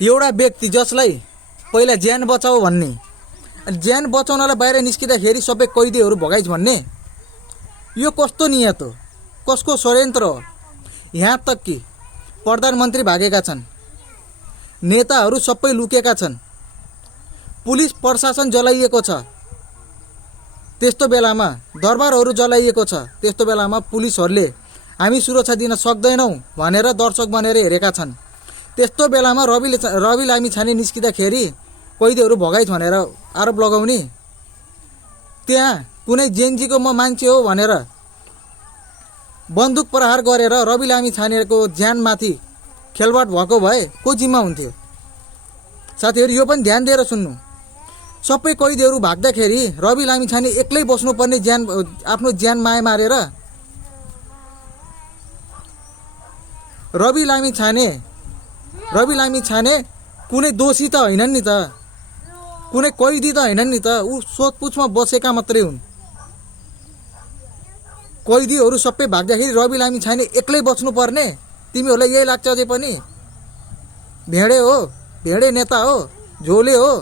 एउटा व्यक्ति जसलाई पहिला ज्यान बचाऊ भन्ने, ज्यान बचाउनलाई बाहिर निस्किँदाखेरि सबै कैदीहरू भगाइस् भन्ने, यो कस्तो नियत हो? कसको षड्यन्त्र हो? यहाँ तक कि प्रधानमन्त्री भागेका छन्, नेताहरू सबै लुकेका छन्, पुलिस प्रशासन जलाइएको छ। त्यस्तो बेलामा दरबारहरू जलाइएको छ। त्यस्तो बेलामा पुलिसहरूले हामी सुरक्षा दिन सक्दैनौँ भनेर दर्शक बनेर हेरेका छन्। त्यस्तो बेलामा रवि लामिछाने निस्किँदाखेरि कैदीहरू भगाइस् भनेर आरोप लगाउने, त्यहाँ कुनै जेएनजीको म मान्छे हो भनेर बन्दुक प्रहार गरेर रवि लामिछानेको ज्यानमाथि खेलवाड भएको भए को जिम्मा हुन्थ्यो? साथीहरू, यो पनि ध्यान दिएर सुन्नु। सबै कैदीहरू भाग्दाखेरि रवि लामिछाने एक्लै बस्नुपर्ने, आफ्नो ज्यान माया मारेर। रवि लामिछाने कुनै दोषी त होइनन् नि त, कुनै कैदी त होइनन् नि त, ऊ सोधपुछमा बसेका मात्रै हुन्। कैदीहरू सबै भाग्दाखेरि रवि लामिछाने एक्लै बस्नुपर्ने, तिमीहरूलाई यही लाग्छ अझै पनि? भेडे हो, भेडे नेता हो, झोले हो।